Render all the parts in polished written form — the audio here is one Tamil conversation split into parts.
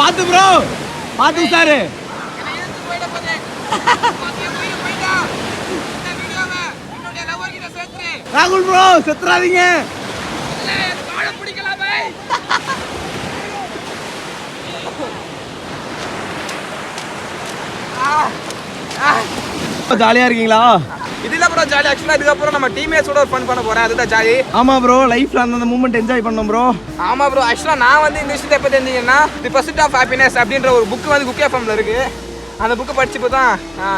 பாத்து ப்ரோ பாத்து சாரு ராகுல் ப்ரோ செத்துறாதீங்க. ஜாலியா இருக்கீங்களா? இதுல ப்ரோ ஜாலி. ஆக்சுவலா இதுக்கப்புறம் நம்ம டீம்மேட்ஸோட ஒரு ஃபன் பண்ண போறேன். அதுதான் ஜாலி. ஆமா ப்ரோ, லைஃப்ல அந்த மூமெண்ட் என்ஜாய் பண்ணோம் ப்ரோ. ஆமா ப்ரோ. ஆக்சுவலா நான் வந்து இந்த விஷயத்தை எப்போ தெரிஞ்சீங்கன்னா, தி பர்சூட் ஆஃப் ஹாப்பினஸ் அப்படின்ற ஒரு புக் வந்து குக் எஃப்எம்ல இருக்கு. அந்த புக்கு படிச்சுப்போ தான்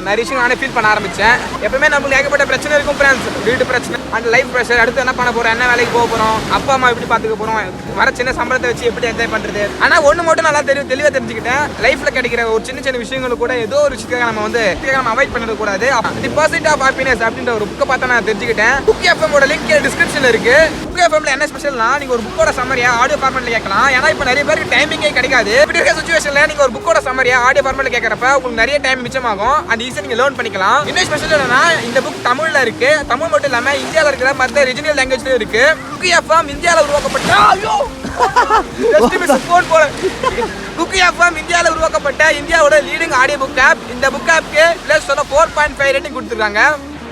நிறைய விஷயம் நானே ஃபீல் பண்ண ஆரம்பித்தேன். எப்பவுமே நம்மளுக்கு ஏகப்பட்ட பிரச்சனை இருக்கும் ஃப்ரெண்ட்ஸ். வீட்டு பிரச்சனை அண்ட் லைஃப் ப்ரெஷர், அடுத்து என்ன பண்ண போகிறோம், என்ன வேலைக்கு போக போகிறோம், அப்பா அம்மா எப்படி பார்த்துக்க போகிறோம், வர சின்ன சம்பளத்தை வச்சு எப்படி என்ஜாய் பண்ணுறது. ஆனால் ஒன்று மட்டும் நல்லா தெளிவாக தெரிஞ்சுக்கிட்டேன். லைஃப்பில் கிடைக்கிற ஒரு சின்ன சின்ன விஷயங்கள் கூட ஏதோ ஒரு விஷயத்துக்காக நம்ம வந்து அவாய்ட் பண்ணது கூடாது. தி பர்சூட் ஆஃப் ஹாப்பினஸ் அப்படின்ற ஒரு புக்கை பார்த்தா நான் தெரிஞ்சுக்கிட்டேன். புக் எஃப்எம்மோட லிங்க் டிஸ்கிரிப்ஷனில் இருக்கு. புக் எஃப்எம்ல என்ன ஸ்பெஷல்னா, நீங்கள் ஒரு புக்கோட சம்மரியா ஆடியோ ஃபார்மேட்டில் கேட்கலாம். ஏன்னா இப்போ நிறைய பேருக்கு டைமிங்கே கிடைக்காது. இப்படி இருக்க சுச்சுவேஷனில் நீங்கள் ஒரு புக்கோட சம்மரியா ஆடியோ ஃபார்மேட்டில் கேட்கறப்ப உங்களுக்கு நிறைய டைம் மிச்சம் அண்ட் ஈஸியா நீங்க லேர்ன் பண்ணிக்கலாம். இன்னும் ஸ்பெஷல் என்னன்னா, இந்த புக் தமிழ்ல இருக்கு. தமிழ் மட்டும் இல்லாம இந்தியால இருக்கிற மற்ற ரீஜனல் லாங்குவேஜ்லயும் இருக்கு. குக் எஃப்எம் இந்தியால உருவாக்கப்பட்ட இந்தியாவோட லீடிங் ஆடியோ புக் ஆப். இந்த புக் ஆப்க்கு பிளஸ் 4.5 ரேட்டிங் கொடுத்துருக்காங்க.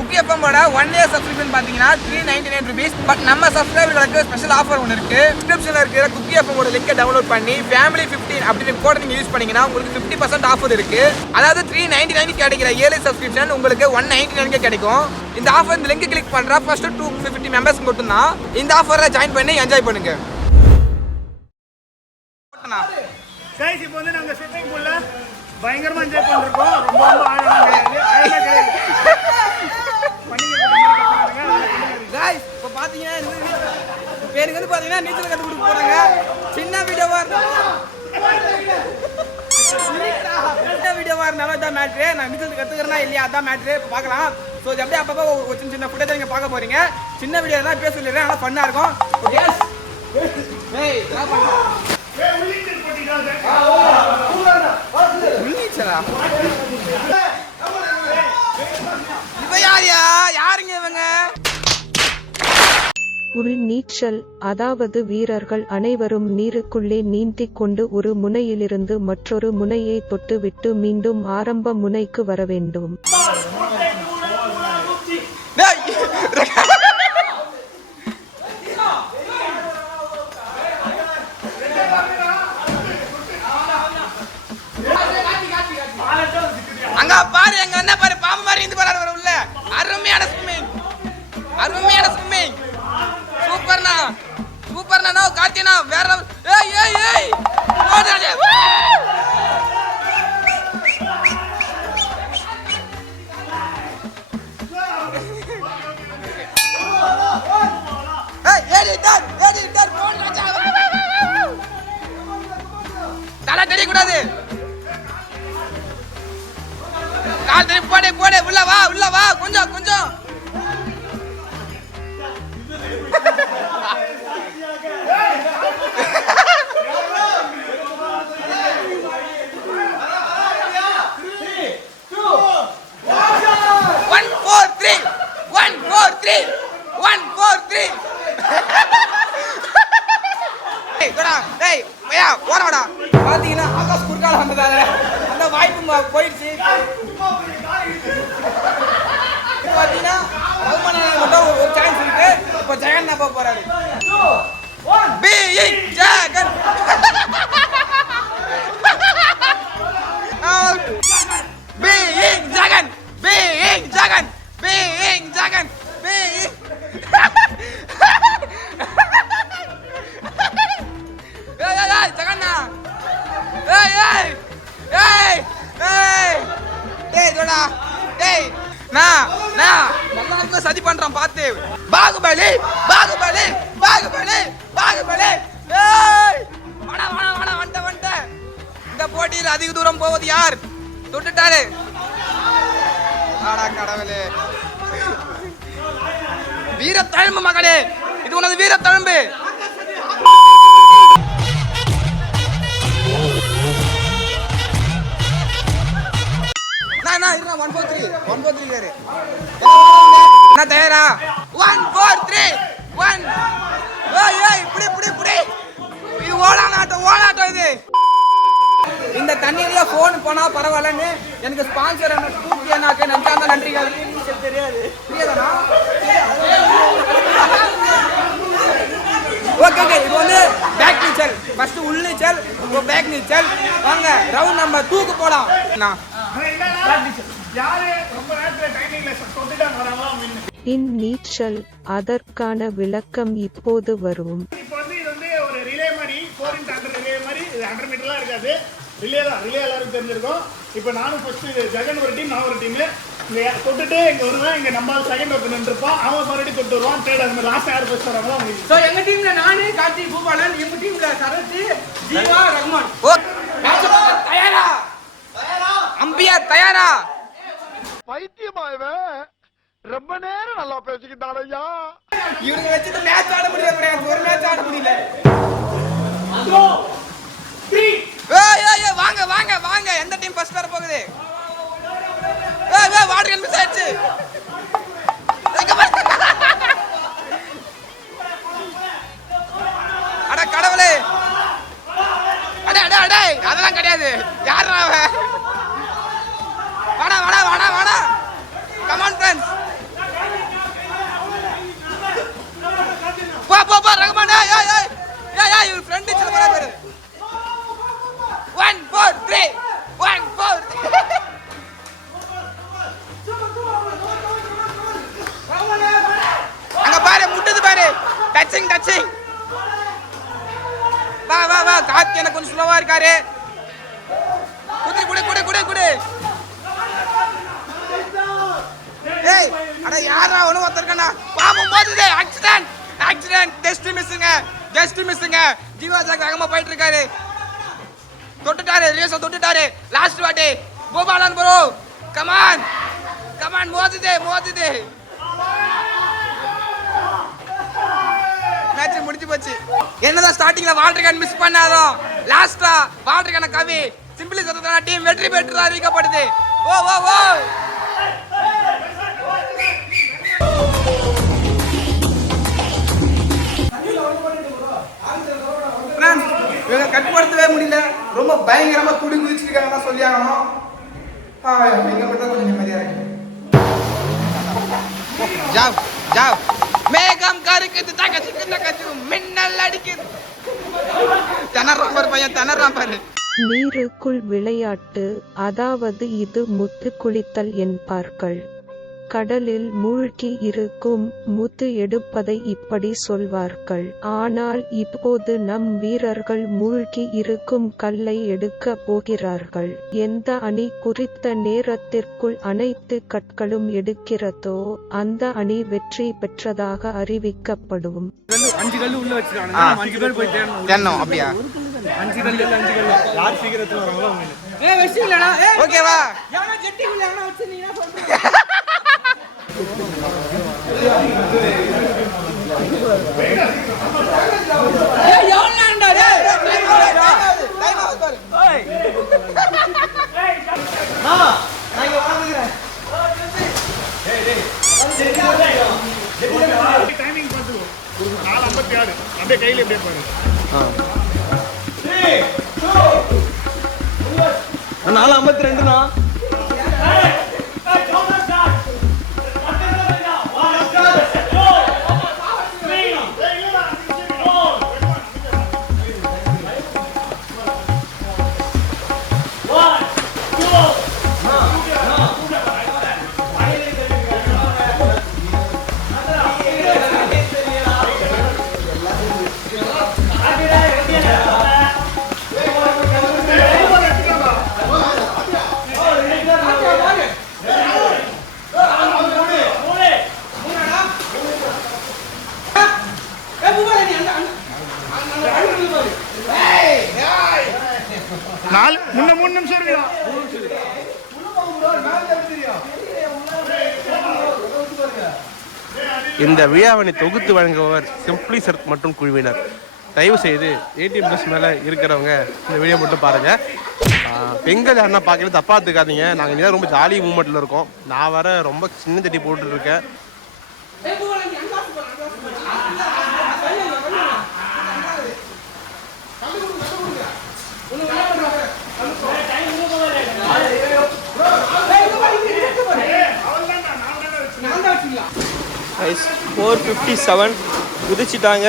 குக் எஃப்எம்மோட 1 இயர் சப்ஸ்கிரிப்ஷன் பாத்தீங்கன்னா 399 rupees. பட் நம்ம சப்ஸ்கிரைபர்களுக்கு ஸ்பெஷல் ஆஃபர் ஒன்று இருக்கு. டிஸ்கிரிப்ஷன்ல இருக்கிற குக் எஃப்எம்மோட லிங்கை டவுன்லோட் பண்ணி ஃபேமிலி 15 அப்படின்னு கோட் நீங்க யூஸ் பண்ணீங்கன்னா உங்களுக்கு 50% ஆஃபர் இருக்கு. அதாவது 399 கிடைக்கிற இயர்லி சப்ஸ்கிரிப்ஷன் உங்களுக்கு 199 கிடைக்கும். இந்த ஆஃபர் இந்த லிங்க் கிளிக் பண்ற ஃபர்ஸ்ட் 250 மெம்பர்ஸ் மட்டும் தான் இந்த ஆஃபர்ல ஜாயின் பண்ணி என்ஜாய் பண்ணுங்க. கைஸ் இப்போ வந்து நாங்க ஸ்விமிங் பூல்ல பயங்கரமா என்ஜாய் பண்ணிருக்கோம். ரொம்ப ரொம்ப ஆழமா கிடையாது. गाइस இப்போ பாத்தீங்கன்னா பேருக்கு வந்து பாத்தீங்கன்னா நீச்சல் கத்து கொடுக்க போறாங்க. சின்ன வீடியோவா இருந்தாலும் அதான் மேட்ரு. நான் நீச்சல் கத்துக்கிறேன்னா இல்லையா அதான் மேட்ரு. இப்போ பார்க்கலாம். ஸோ இது அப்படியே அப்பப்போ ஒரு சின்ன சின்ன ஃபுட்டேஜ் நீங்கள் பார்க்க போறீங்க. சின்ன வீடியோ தான் பேச சொல்லிடுறேன். ஆனால் ஃபன்னாக இருக்கும். ஓகே உள்ளீச்சலா இவ யாருங்க இவங்க? உள் நீச்சல், அதாவது வீரர்கள் அனைவரும் நீருக்குள்ளே நீந்திக் கொண்டு ஒரு முனையிலிருந்து மற்றொரு முனையை தொட்டுவிட்டு மீண்டும் ஆரம்ப முனைக்கு வர வேண்டும். அங்க பாரு, எங்க என்ன பாரு, பாம்பு மாதிரி இருந்து பாரு உள்ள. அருமையான ஸ்விம்மிங், அருமையான ஸ்விம்மிங். சூப்பர்னா சூப்பர்னா. நோ கார்த்தினா வேற. ஏய் ஏய் ஏய் ஓடாதே. ஏய் எடிட்டர் போன் ராஜா. தலை தெரிய கூடாது. கால் தெரி போடு உள்ள வா கொஞ்சம் கொஞ்சம். பாத்தீங்கன்னா ஆகாஷ் குறுக்கால வந்ததால அந்த வாய்ப்பு போயிடுச்சு. பாத்தீங்கன்னா மட்டும் ஒரு சான்ஸ் இருக்கு. இப்ப ஜெகன் போக போறாரு. ஜெகன் சதி பண்றான் பாத்து. பாகுபலி பாகுபலி பாகுபலி பாகுபலி. வந்துட்ட. இந்த போட்டியில் அதிக தூரம் போவது யார்? தொட்டுட்டாரு. கடவுளே. வீரத்தழும்பு மகளே, இது உனது வீரத்தழும்பு. நான் 143 நான் தயாரா? 1 4 3 1. ஏய் இப்படி இது ஓடாட்டம் இது. சென்னையிலேயே ஃபோன் போனா பரவாயில்லன்னு எனக்கு ஸ்பான்சர் தூக்கி என்னாக்க நன்றாக நன்றிகள் தெரியாது புரியாதா? ஓகே ஓகே, இது வந்து பேக் நீச்சல். ஃபர்ஸ்ட் உள் நீச்சல், இப்போ பேக் நீச்சல். வாங்க ரவுண்ட் நம்ம தூக்கு போலாம். இந்நீச்சல் அதற்கான விளக்கம் இப்போது வரும். இப்போ வந்து இது வந்து ஒரு ரிலே மாதிரி 4x100 ரிலே மாதிரி 100 மீட்டர்லாம் இருக்காது. ரிலே தான், ரிலே எல்லாருக்கும் தெரிஞ்சிருக்கும். இப்போ நானும் ஃபர்ஸ்ட் ஜெகன் ஒரு டீம், நான் ஒரு டீம். இங்கே தொட்டுட்டு இங்கே வருவேன், இங்கே நம்ம செகண்ட் ஒப்பன் இருப்பான், அவன் மறுபடியும் தொட்டு வருவான். தேர்ட் அந்த மாதிரி லாஸ்ட் யார் ஃபர்ஸ்ட் வராங்களோ அவங்க. ஸோ எங்க டீம்ல நானு, கார்த்தி, பூபாலன், எங்க டீம்ல சரத், ஜீவா, ரஹ்மான். ஓ தயாரா? அம்பியர் தயாரா? பைத்தியமாயவே ரொம்ப நேரம் நல்லா பேசிக்கிட்டான் ஐயா. இவங்க வச்சுட்டு மேட்ச் ஆட முடியல, ஒரு மேட்ச் ஆட முடியல. வாங்க வாங்க வாங்க, எந்த டீம் ஃபர்ஸ்ட் வர போகுது? வாட்டர் கேன் மிஸ் ஆயிடுச்சு. அட கடவுளே, அட அட அட, அதெல்லாம் கிடையாது. யாரா அவன்? வாடா வாடா வாடா வாடா, கம் ஆன் ஃப்ரெண்ட்ஸ். போ போ போ ரஹ்மான். ஏய் ஏய் ஏய் ஏய், இவர் ஃப்ரெண்ட் சொல்ல போறாரு. 1 4 3 1 4 அங்க பாரு, முட்டுது பாரு. Touching touching. வா வா வா, கார்த்தி எனக்கு கொஞ்சம் ஸ்லோவா இருக்காரு. குடு குடு குடு குடு குடு. ஏய் அட யாரா ஒண்ணு வந்திருக்கனா? பாம்பு மோதுதே. Accident accident. ஜஸ்ட் மிஸ்ஸுங்க. ஜீவா ஜாக் வேகமா போயிட்டு இருக்காரு. தொட்டுட்டாரு, ரேஸ தொட்டுட்டாரு. லாஸ்ட் வாட்டி பூபாலன் ப்ரோ, கமான் கமான், மோதுதே. மேட்ச் முடிஞ்சு போச்சு. என்னதான் ஸ்டார்டிங்ல வாட்டர் கேன் மிஸ் பண்ணாலும் லாஸ்டா வாட்டர் கேன் கவி சிம்பிளி சத்தன டீம் வெற்றி பெற்று அறிவிக்கப்படுது. ஓ ஓ ஓ, இவங்க கட்டுப்படுத்தவே முடியல. ரொம்ப பயங்கரமா துடி குதிச்சிருக்காங்க தான் சொல்லி ஆகணும். எங்க மட்டும் கொஞ்சம் நிம்மதியா இருக்கு. ஜாவ் ஜாவ், மேகம் கருக்குது, தகச்சு மின்னல் அடிக்குது. திணறான் பாரு பையன், திணறான் பாரு. நீருக்குள் விளையாட்டு, அதாவது இது முத்து குளித்தல் என்பார்கள். கடலில் மூழ்கி இருக்கும் முத்து எடுப்பதை இப்படி சொல்வார்கள். ஆனால் இப்போது நம் வீரர்கள் மூழ்கி இருக்கும் கல்லை எடுக்க போகிறார்கள். எந்த அணி குறித்த நேரத்திற்குள் அனைத்து கற்களும் எடுக்கிறதோ அந்த அணி வெற்றி பெற்றதாக அறிவிக்கப்படும். 5 கல்லு உள்ள வச்சிருக்காங்க. 5 கல் போய் தேடணும். அப்படியே 5 கல்லு யார் சீக்கிரத்துல வராங்களோ அவங்க. வெச்சிங்களா? ஓகேவா? யாரோ ஜெட்டிக்குள்ள யாரோ வச்சிருந்தீங்கன்னா சொல்லுங்க. டைமிங் பார்த்துக்கோ. 4:56 அப்படியே கையில அப்படியே பாரு. 4:52னா முன்ன 3 நிமிஷம் இருக்குடா. இந்த விழாவினை தொகுத்து வழங்குபவர் சிம்பிளி சர்த் மற்றும் குழுவினர். தயவு செய்து 18+ மேலே இருக்கிறவங்க இந்த வீடியோ மட்டும் பாருங்கள். பெண்கள் யாருன்னா பார்க்கல தப்பாக எடுத்துக்காதீங்க. நாங்கள் இங்கே ரொம்ப ஜாலி மூமெண்ட்டில் இருக்கோம். நான் வர ரொம்ப சின்ன தட்டி போட்டுட்ருக்கேன். கைஸ் 457 குதிச்சிட்டாங்க.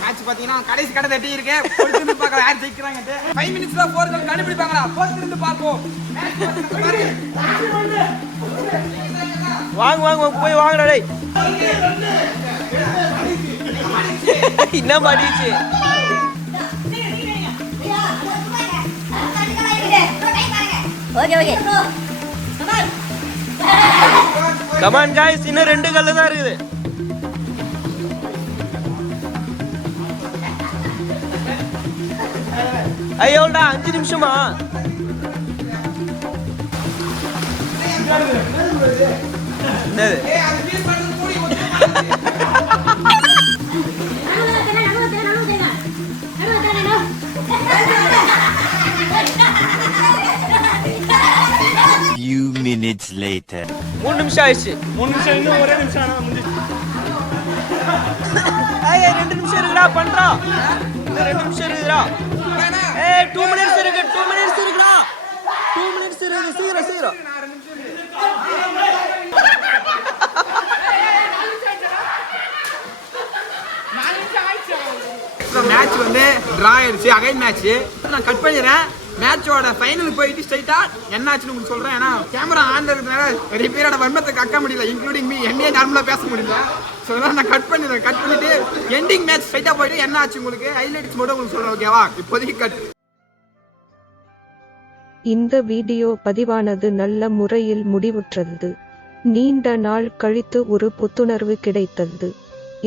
மேட்ச் பாத்தீங்கன்னா கடைசி கடை தட்டி இருக்கு. பொறுத்து பார்க்கலாம் யார் ஜெயிக்கிறாங்க. 5 மினிட்ஸ்ல 4 கோல் கண்டுபிடிப்பாங்களா? பொறுத்து பார்ப்போம். வாங்க போய் வாங்கடா டேய். என்ன மாட்டிச்சு? ஓகே கம் ஆன் गाइस, இன்னும் 2 கல்ல தான் இருக்குது. ஐயோடா 5 நிமிஷமா? என்னது? Few minutes later. 3 நிமிஷம் ஆயிடுச்சு. 3 நிமிஷம் இன்னும் ஒரே நிமிஷம் ஆனா முடிஞ்சு. ஏய் 2 நிமிஷம் இருக்குடா பண்றா. இன்னும் 2 நிமிஷம் இருக்குடா. ஏய் 2 மினிட்ஸ் இருக்கு. 2 மினிட்ஸ் இருக்குடா. 2 மினிட்ஸ் இருக்கு. சீக்கிரம். மேட்ச் வந்து டிரா ஆயிடுச்சு. அகைன் மேட்ச் நான் கட் பண்ணிடுறேன். மேட்சோட ஃபைனல் போயிட்டு ஸ்ட்ரைட்டா என்ன ஆச்சுன்னு உங்களுக்கு சொல்றேன். ஏன்னா கேமரா ஆன்ல இருக்கிறதுனால நிறைய பேரோட வன்மத்தை கக்க முடியல, இன்க்ளூடிங் மீ. என்னையே நார்மலா பேச முடியல. ஸோ அதனால நான் கட் பண்ணிடுறேன். கட் பண்ணிட்டு எண்டிங் மேட்ச் ஸ்ட்ரைட்டா போயிட்டு என்ன ஆச்சு உங்களுக்கு ஹைலைட்ஸ் மட்டும் உங்களுக்கு சொல்றேன். ஓகேவா? இப்போதைக்கு கட். இந்த வீடியோ பதிவானது நல்ல முறையில் முடிவுற்றது. நீண்ட நாள் கழித்து ஒரு புத்துணர்வு கிடைத்தது.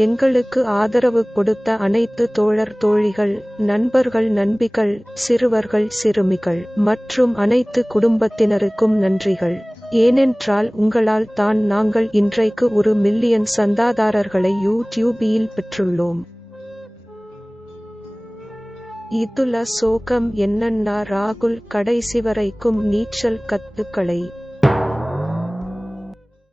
எங்களுக்கு ஆதரவு கொடுத்த அனைத்து தோழர் தோழிகள், நண்பர்கள் நண்பிகள், சிறுவர்கள் சிறுமிகள் மற்றும் அனைத்து குடும்பத்தினருக்கும் நன்றிகள். ஏனென்றால் உங்களால் தான் நாங்கள் இன்றைக்கு 1 மில்லியன் சந்தாதாரர்களை யூடியூபில் பெற்றுள்ளோம். இதுல சோகம் என்னன்னா ராகுல் கடைசி வரைக்கும் நீச்சல் கத்துக்களை